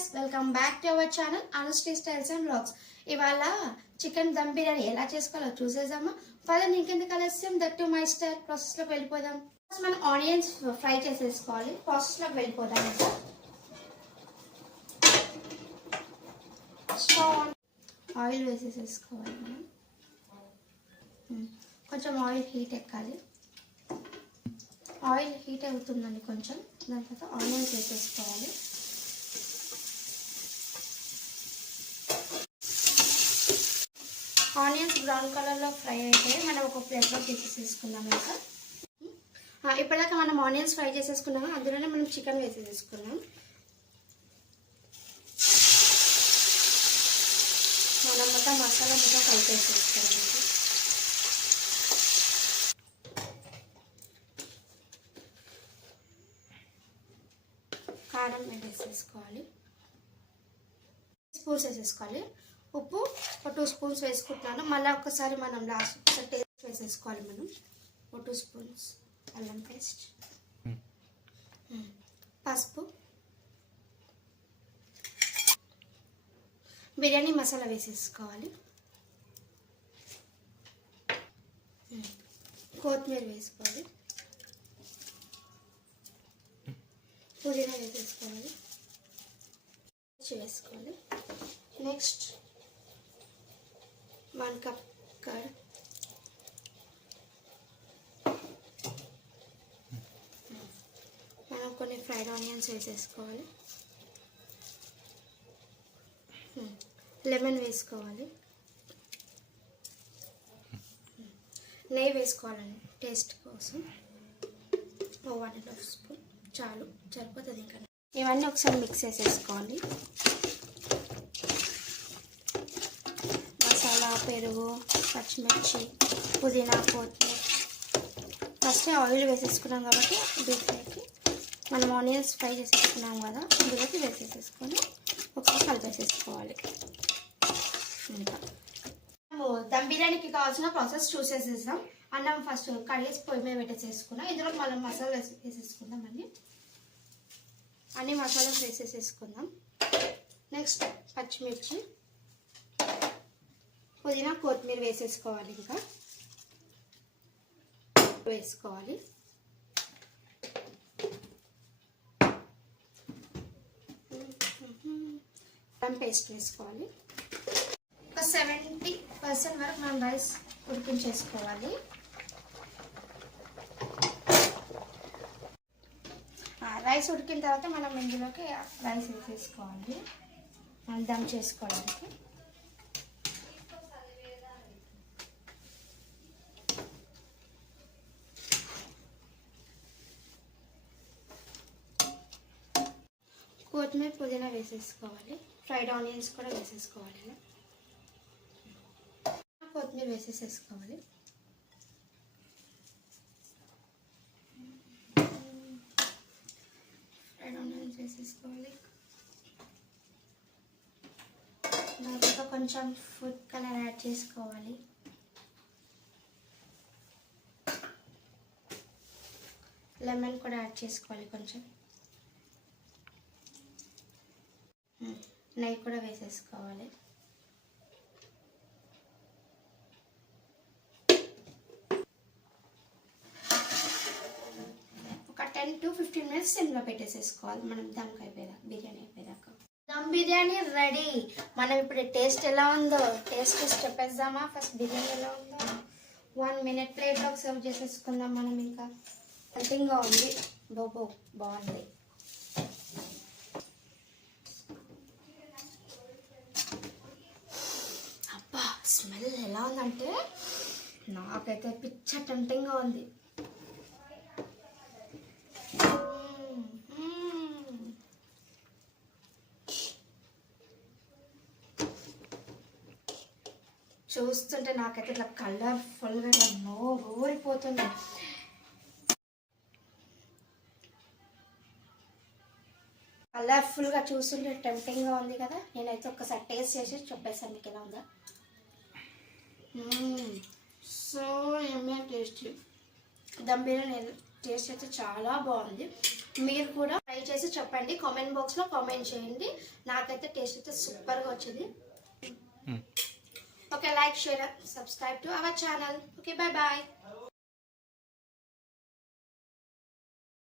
guys, welcome back to our channel Anushri Styles and Vlogs. ఇవాళ chicken dum biryani ఎలా చేసుకోవాలో చూసేద్దామా. ఫస్ట్ ఇంకెందుకు ఆలస్యం, that to my style process లోకి వెళ్ళిపోదాం. ఫస్ట్ మనం ఆనియన్స్ ఫ్రై చేసేసుకోవాలి. ప్రాసెస్ లోకి వెళ్ళిపోదాం. ఆయిల్ వేసేసుకోవాలి. మనం కొంచెం ఆయిల్ హీట్ ఎక్కాలి. ఆయిల్ హీట్ అవుతుందండి కొంచెం. దాని తర్వాత ఆనియన్స్ వేసేసుకోవాలి. ఆనియన్స్ బ్రౌన్ కలర్లో ఫ్రై అయితే మనం ఒక ప్లేట్లో తీసేసుకుందాం. ఇంకా ఇప్పటిదాకా మనం ఆనియన్స్ ఫ్రై చేసేసుకున్నాము, అందులోనే మనం చికెన్ వేసేసుకున్నాం. మనం మొత్తం మసాలా మొత్తం కలిపేసేసుకున్నాం. కారం వేసేసుకోవాలి. స్పూన్స్ వేసేసుకోవాలి. ఉప్పు ఒక 2 స్పూన్స్ వేసుకుంటున్నాను. మళ్ళీ ఒకసారి మనం లాస్ట్ టేస్ట్ వేసేసుకోవాలి. మనం ఒక 2 స్పూన్స్ అల్లం పేస్ట్, పసుపు, బిర్యానీ మసాలా వేసేసుకోవాలి. కొత్తిమీర వేసుకోవాలి. పుదీనా వేసేసుకోవాలి. వేసుకోవాలి. నెక్స్ట్ 1 కప్ కర్డ్, మనం కొన్ని ఫ్రైడ్ ఆనియన్స్ వేసేసుకోవాలి. లెమన్ వేసుకోవాలి. నెయ్యి వేసుకోవాలండి టేస్ట్ కోసం. 1.5 స్పూన్ చాలు, సరిపోతుంది. ఇంకా ఇవన్నీ ఒకసారి మిక్స్ చేసేసుకోవాలి. మసాలా, పెరుగు, పచ్చిమిర్చి, పుదీనా, కొత్తిమీర. ఫస్ట్ ఆయిల్ వేసేసుకున్నాం కాబట్టి డీప్ ఫ్రైకి మనం ఆనియన్స్ ఫ్రై చేసేసుకున్నాం కదా, అందులోకి వేసేసుకొని ఒకసారి కలిపేసేసుకోవాలి. ఇంకా దమ్ బిర్యానీకి కావాల్సిన ప్రాసెస్ చూసేసేద్దాం. అన్నం ఫస్ట్ కడిగేసి పొయ్యి మీద పెట్టేసేసుకున్నాం. ఇందులో మనం మసాలా వేసేసుకుందాం. అన్ని మసాలా వేసేసేసుకుందాం. నెక్స్ట్ పచ్చిమిర్చి, పుదీనా, కొత్తిమీర వేసేసుకోవాలి. ఇంకా వేసుకోవాలి. పేస్ట్ వేసుకోవాలి. ఒక 70% వరకు మనం రైస్ ఉడికించేసుకోవాలి. రైస్ ఉడికిన తర్వాత మనం ఇందులోకి రైస్ వేసేసుకోవాలి దమ్ చేసుకోవడానికి. కొత్తిమీర, పుదీనా వేసేసుకోవాలి. ఫ్రైడ్ ఆనియన్స్ కూడా వేసేసుకోవాలి. కొత్తిమీర వేసేసుకోవాలి. ఫ్రైడ్ ఆనియన్స్ వేసేసుకోవాలి. దాంట్లో కొంచెం ఫుడ్ కలర్ యాడ్ చేసుకోవాలి. లెమన్ కూడా యాడ్ చేసుకోవాలి. కొంచెం నెయ్యి కూడా వేసేసుకోవాలి. ఒక 10 to 15 మినిట్స్ సిమ్లో పెట్టేసేసుకోవాలి. మనం దమ్ అయిపోయేదాకా, బిర్యానీ అయిపోయేదాకా. దమ్ బిర్యానీ రెడీ. మనం ఇప్పుడు టేస్ట్ ఎలా ఉందో టేస్ట్ చెప్పేద్దామా. ఫస్ట్ బిర్యానీ ఎలా ఉందో 1 మినిట్ ప్లేట్లో సర్వ్ చేసేసుకుందాం. మనం ఇంకా హెల్తింగ్గా ఉంది. బాగుంది. స్మెల్ ఎలా ఉందంటే నాకైతే పిచ్చ టెంప్టింగ్గా ఉంది. చూస్తుంటే నాకైతే ఇట్లా కలర్ఫుల్గా ఊరిపోతుంది. కలర్ఫుల్గా చూస్తుంటే టెంప్టింగ్గా ఉంది కదా. నేనైతే ఒక్కసారి టేస్ట్ చేసి చెప్పేసాను మీకు ఎలా ఉందా. So yummy and tasty. Dum biryani taste అయితే చాలా బాగుంది. మీరు కూడా ట్రై చేసి చెప్పండి, కామెంట్ బాక్స్లో కామెంట్ చేయండి. నాకైతే టేస్ట్ అయితే సూపర్గా వచ్చింది. Okay, like, share, subscribe to our channel. Okay, bye bye.